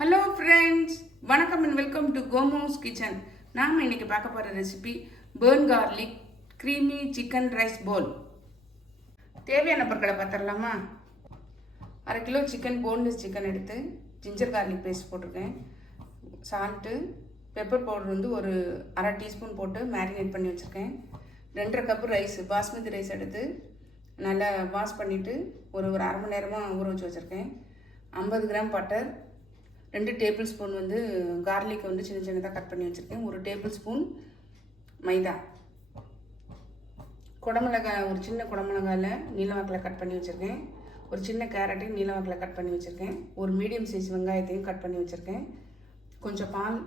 Hello friends, வணக்கம் and welcome to கோமோஸ் kitchen. நாம் இன்னைக்கு பார்க்க போகிற recipe burnt garlic creamy chicken rice bowl. தேவையான பொருட்களை பார்த்துடலாமா? 1/2 கிலோ சிக்கன், போன்லெஸ் சிக்கன் எடுத்து ஜிஞ்சர் கார்லிக் பேஸ்ட் போட்டிருக்கேன். சால்ட்டு, பெப்பர் பவுடர் வந்து ஒரு 1/2 டீஸ்பூன் போட்டு மேரினேட் பண்ணி வச்சுருக்கேன். 2.5 கப்பு ரைஸ், பாஸ்மதி ரைஸ் எடுத்து நல்லா வாஷ் பண்ணிவிட்டு ஒரு 1/2 மணி நேரமாக ஊற வச்சு வச்சுருக்கேன். 50 கிராம் பட்டர், 2 டேபிள் ஸ்பூன் வந்து கார்லிக்கை வந்து சின்ன சின்னதாக கட் பண்ணி வச்சுருக்கேன். 1 டேபிள் ஸ்பூன் மைதா, குடமிளகாய், ஒரு சின்ன குடமிளகாயில் நீளவாக்கில் கட் பண்ணி வச்சுருக்கேன். ஒரு சின்ன கேரட்டையும் நீளவாக்கில் கட் பண்ணி வச்சுருக்கேன். ஒரு மீடியம் சைஸ் வெங்காயத்தையும் கட் பண்ணி வச்சுருக்கேன். கொஞ்சம் பால்,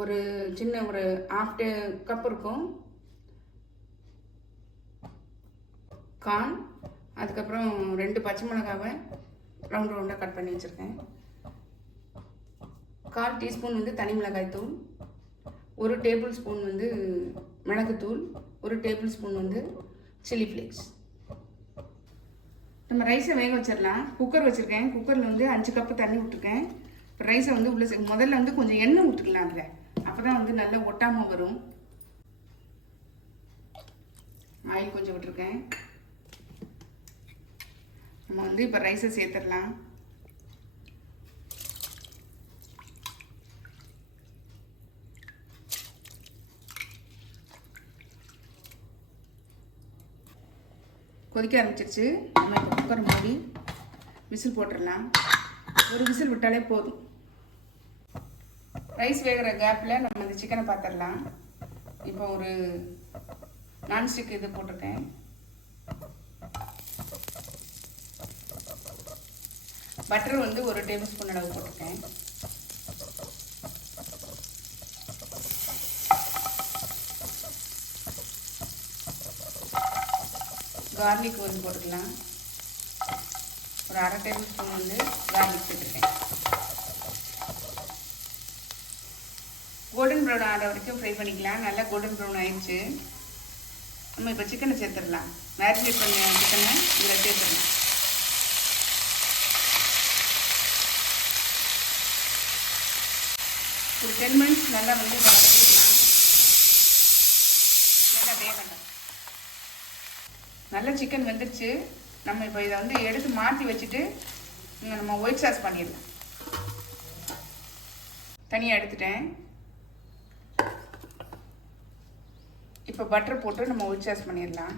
ஒரு சின்ன ஒரு 1/2 கப் இருக்கும் கார்ன். அதுக்கப்புறம் 2 பச்சை மிளகாவை ரவுண்டாக கட் பண்ணி வச்சுருக்கேன். 1/4 டீஸ்பூன் வந்து தனி மிளகாய் தூள், 1 டேபிள் ஸ்பூன் வந்து மிளகுத்தூள், 1 டேபிள் ஸ்பூன் வந்து சில்லி ஃப்ளேக்ஸ். நம்ம ரைஸை வேக வச்சிடலாம். குக்கர் வச்சுருக்கேன். குக்கரில் வந்து 5 கப்பு தண்ணி விட்டுருக்கேன். இப்போ ரைஸை வந்து உள்ளே முதல்ல வந்து கொஞ்சம் எண்ணெய் விட்டுக்கலாம். அதில் அப்போ தான் வந்து நல்லா ஒட்டாமல் வரும். ஆயில் கொஞ்சம் விட்டுருக்கேன். நம்ம வந்து இப்போ ரைஸை சேர்த்துடலாம். கொதிக்க ஆரம்பிச்சிருச்சு. நம்ம இப்போ குக்கர் மூடி விசில் போட்டுடலாம். ஒரு விசில் விட்டாலே போதும். ரைஸ் வேகிற கேப்பில் நம்ம இந்த சிக்கனை பார்த்துடலாம். இப்போ ஒரு நான்ஸ்டிக் இது போட்டிருக்கேன். பட்டர் வந்து 1 டேபிள் ஸ்பூன் அளவு போட்டிருக்கேன். கார்லிக் வந்து போட்டுக்கலாம். ஒரு 1/2 டேபிள் ஸ்பூன் வந்து கார்லிக் போட்டுருக்கேன். கோல்டன் ப்ரௌன் ஆகிற வரைக்கும் ஃப்ரை பண்ணிக்கலாம். நல்லா கோல்டன் ப்ரௌன் ஆயிடுச்சு. நம்ம இப்போ சிக்கனை சேர்த்துடலாம். மேரினேட் பண்ண சிக்கனை இதில் சேர்த்துடலாம். ஒரு 10 மினிட்ஸ் நல்லா வந்து வதக்கிக்கலாம். நல்லா வேகணும். நல்ல சிக்கன் வெந்துருச்சு. நம்ம இப்போ இதை வந்து எடுத்து மாற்றி வச்சுட்டு நம்ம ஒயிட் சாஸ் பண்ணிடலாம். தனியாக எடுத்துட்டேன். இப்போ பட்டர் போட்டு நம்ம ஒயிட் சாஸ் பண்ணிடலாம்.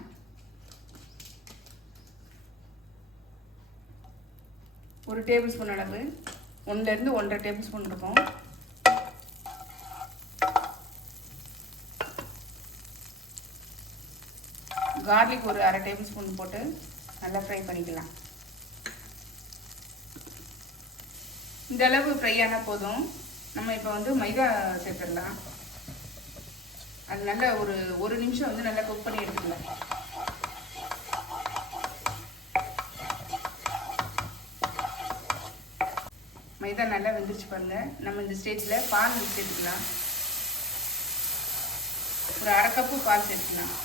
ஒரு டேபிள் ஸ்பூன் அளவு, 1லேருந்து 1.5 டேபிள் ஸ்பூன் இருக்கும். கார்லிக் ஒரு 1/2 டேபிள் ஸ்பூன் போட்டு நல்லா ஃப்ரை பண்ணிக்கலாம். இந்த அளவு ஃப்ரை ஆனால் போதும். நம்ம இப்போ வந்து மைதா சேர்த்துடலாம். அது நல்லா ஒரு நிமிஷம் வந்து நல்லா குக் பண்ணி எடுத்துக்கலாம். மைதா நல்லா வெந்துருச்சு பாருங்க. நம்ம இந்த ஸ்டேஜில் பால் சேர்த்துக்கலாம். ஒரு 1/2 கப்பு பால் சேர்த்துக்கலாம்.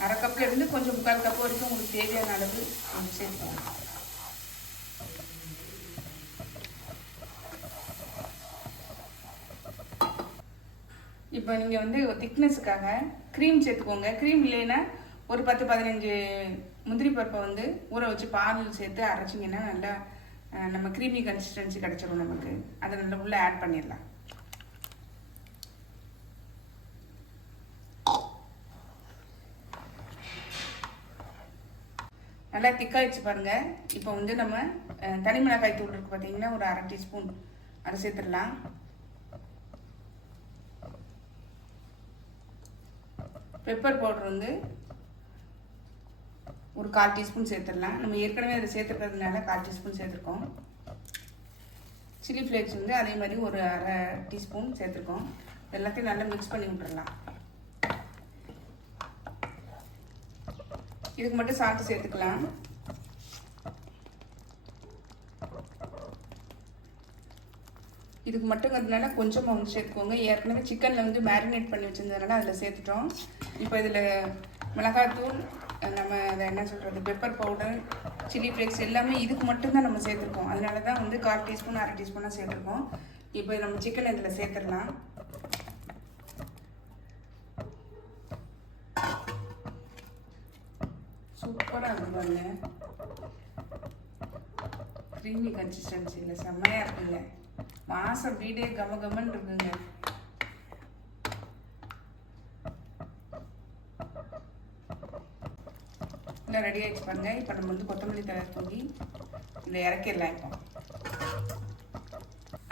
1/2 கப்பில் இருந்து கொஞ்சம் 3/4 கப்பு வரைக்கும் உங்களுக்கு தேவையான அளவு கொஞ்சம் சேர்த்துக்கலாம். இப்போ நீங்கள் வந்து திக்னஸுக்காக க்ரீம் சேர்த்துக்கோங்க. க்ரீம் இல்லைன்னா ஒரு 10-15 முந்திரி பருப்பை வந்து ஊற வச்சு பால் சேர்த்து அரைச்சிங்கன்னா நல்லா நம்ம க்ரீமி கன்சிஸ்டன்சி கிடச்சிடும் நமக்கு. அதை நல்லா உள்ளே ஆட் பண்ணிடலாம். நல்லா திக்காயிடுச்சு பாருங்கள். இப்போ வந்து நம்ம தனி மிளகாய் தூள் இருக்குது பார்த்தீங்கன்னா, ஒரு 1/2 டீஸ்பூன் அதை சேர்த்துடலாம். பெப்பர் பவுடர் வந்து ஒரு 1/4 டீஸ்பூன் சேர்த்துடலாம். நம்ம ஏற்கனவே அதை சேர்த்துக்கிறதுனால 1/4 டீஸ்பூன் சேர்த்துருக்கோம். சில்லி ஃப்ளேக்ஸ் வந்து அதே மாதிரி ஒரு 1/2 டீஸ்பூன் சேர்த்துருக்கோம். எல்லாத்தையும் நல்லா மிக்ஸ் பண்ணி விட்டுறலாம். இதுக்கு மட்டும் சால்ட்டு சேர்த்துக்கலாம். இதுக்கு மட்டுங்கிறதுனால கொஞ்சமாக வந்து சேர்த்துக்கோங்க. ஏற்கனவே சிக்கனில் வந்து மேரினேட் பண்ணி வச்சுருந்ததுனால அதில் சேர்த்துட்டோம். இப்போ இதில் மிளகாய்த்தூள், நம்ம அதை என்ன சொல்கிறது, பெப்பர் பவுடர், சில்லி ஃப்ளேக்ஸ் எல்லாமே இதுக்கு மட்டும்தான் நம்ம சேர்த்துருக்கோம். அதனால தான் வந்து 1/4 டீஸ்பூன் 1/2 டீஸ்பூனாக சேர்த்துருக்கோம். இப்போ நம்ம சிக்கன் இதில் சேர்த்துடலாம். சூப்பராக இருக்கு பாருங்க, க்ரீமி கன்சிஸ்டன்சியில் செம்மையாக இருக்குங்க. வாசம் வீடே கம கமன்னு இருக்குங்க. இல்லை ரெடி ஆகிடுச்சு பாருங்க. இப்போ நம்ம வந்து கொத்தமல்லி தழை தூக்கி இதில் இறக்கிடலாம். இப்போ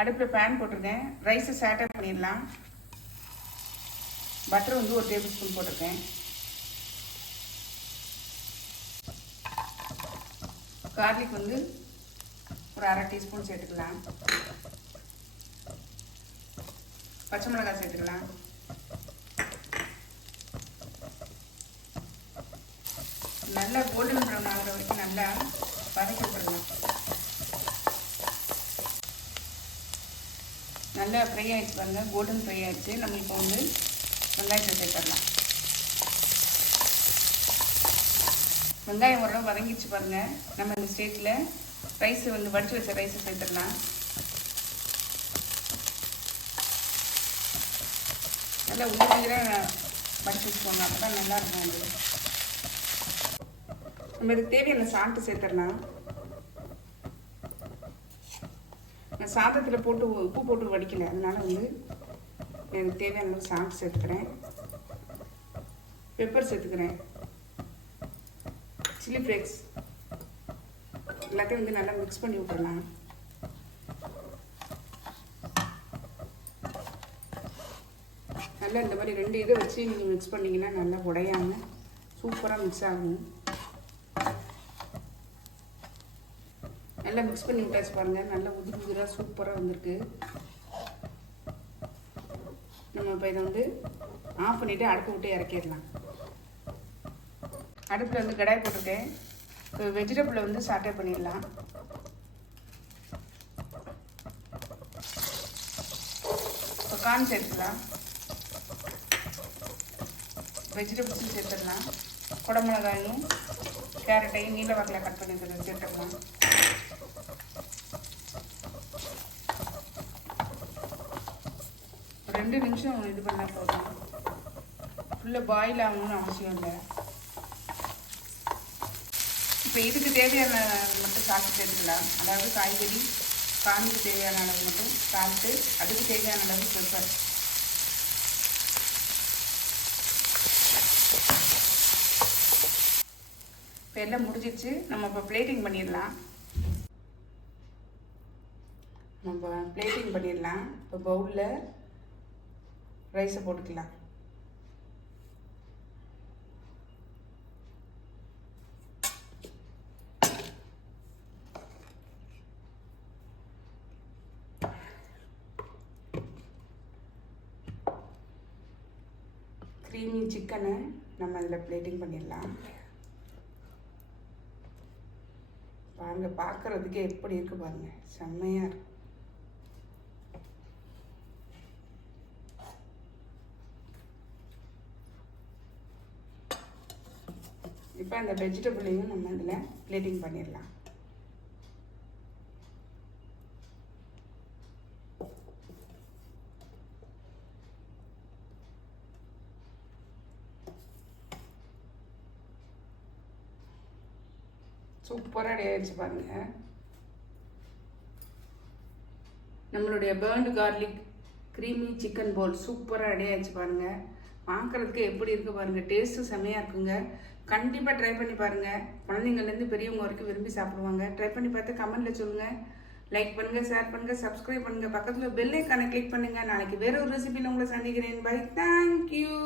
அடுப்பில் பேன் போட்டிருக்கேன். ரைஸை சாட்டர் பண்ணிடலாம். பட்டர் வந்து 1 டேபிள் ஸ்பூன் போட்டிருக்கேன். கார்லிக் வந்து ஒரு 1/2 டீஸ்பூன் சேர்த்துக்கலாம். பச்சை மிளகாய் சேர்த்துக்கலாம். நல்லா கோல்டன் ப்ரௌன் ஆகிற வரைக்கும் நல்லா வதக்கி விட்டுறலாம். நல்லா ஃப்ரை ஆகிடுச்சு பாருங்க, கோல்டன் ஃப்ரை ஆகிடுச்சு. நம்ம இப்போ வந்து வெங்காயத்தை சேர்த்துடலாம். வெங்காயம் ஓரளவு வதங்கிடுச்சு பாருங்க. நம்ம இந்த ஸ்டேஜில் ரைஸை வந்து வடித்து வச்ச ரைஸை சேர்த்துடலாம். நல்லா உதிரியாக வடித்து வச்சுக்கோங்க, அப்போ தான் நல்லாயிருக்கும். அது நம்ம இதுக்கு தேவையான சால்ட்டு சேர்த்துடலாம். நான் சாதத்தில் போட்டு உப்பு போட்டு வடிக்கலை, அதனால வந்து எனக்கு தேவையான அளவு சால்ட் சேர்த்துக்கிறேன். பெப்பர் சேர்த்துக்கிறேன். சில்லி ஃப்ளேக்ஸ் எல்லாத்தையும் வந்து நல்லா மிக்ஸ் பண்ணி விட்டுடலாம். நல்லா இந்த மாதிரி 2 இதை வச்சு நீங்கள் மிக்ஸ் பண்ணிங்கன்னா நல்லா உடையாமல் சூப்பராக மிக்ஸ் ஆகும். நல்லா மிக்ஸ் பண்ணி விட்டாச்சு பாருங்கள். நல்லா உதிராக சூப்பராக வந்திருக்கு. நம்ம இப்போ இதை வந்து ஆஃப் பண்ணிவிட்டு அடுப்பு விட்டு இறக்கிடலாம். அடுப்பில் வந்து கடாய் போட்டுருக்கேன். இப்போ வெஜிடபிளை வந்து சாட்டே பண்ணிடலாம். இப்போ கார்ன் சேர்த்துக்கலாம். வெஜிடபிள்ஸும் சேர்த்துடலாம். குடமிளகாயும் கேரட்டையும் நீல வாக்கில் கட் பண்ணி சேர்த்துடலாம். ஒரு 2 நிமிஷம் இது பண்ணால் போதும். ஃபுல்லாக பாயில் ஆகணும்னு அவசியம் இல்லை. இப்போ இதுக்கு தேவையான மட்டும் சால்ட்டு சேர்த்துக்கலாம். அதாவது காய்கறி காய்க்கு தேவையான அளவு மட்டும் சால்ட்டு, அதுக்கு தேவையான அளவு பெப்பர். இப்போ எல்லாம் முடிஞ்சிச்சு. நம்ம இப்போ பிளேட்டிங் பண்ணிடலாம். இப்போ பவுலில் ரைஸை போட்டுக்கலாம். க்ரீமி சிக்கனை நம்ம இதில் பிளேட்டிங் பண்ணிடலாம். பாருங்க, பார்க்குறதுக்கே எப்படி இருக்குது பாருங்க, செம்மையாக இருக்கு. இப்போ அந்த வெஜிடபிளையும் நம்ம இதில் பிளேட்டிங் பண்ணிடலாம். சூப்பராக ரெடி ஆகிடுச்சு பாருங்கள். நம்மளுடைய பர்ன்டு கார்லிக் க்ரீமி சிக்கன் போல் சூப்பராக ரெடி ஆகிடுச்சு பாருங்கள். பார்க்குறதுக்கு எப்படி இருக்குது பாருங்கள், டேஸ்ட்டும் செம்மையாக இருக்குங்க. கண்டிப்பாக ட்ரை பண்ணி பாருங்கள். குழந்தைங்கள்லேருந்து பெரியவங்க வரைக்கும் விரும்பி சாப்பிடுவாங்க. ட்ரை பண்ணி பார்த்து கமெண்ட்டில் சொல்லுங்கள். லைக் பண்ணுங்கள், ஷேர் பண்ணுங்கள், சப்ஸ்கிரைப் பண்ணுங்கள். பக்கத்தில் பெல் ஐக்கானை கிளிக் பண்ணுங்கள். நாளைக்கு வேறு ஒரு ரெசிபியில் உங்களை சந்திக்கிறேன். Bye, thank you.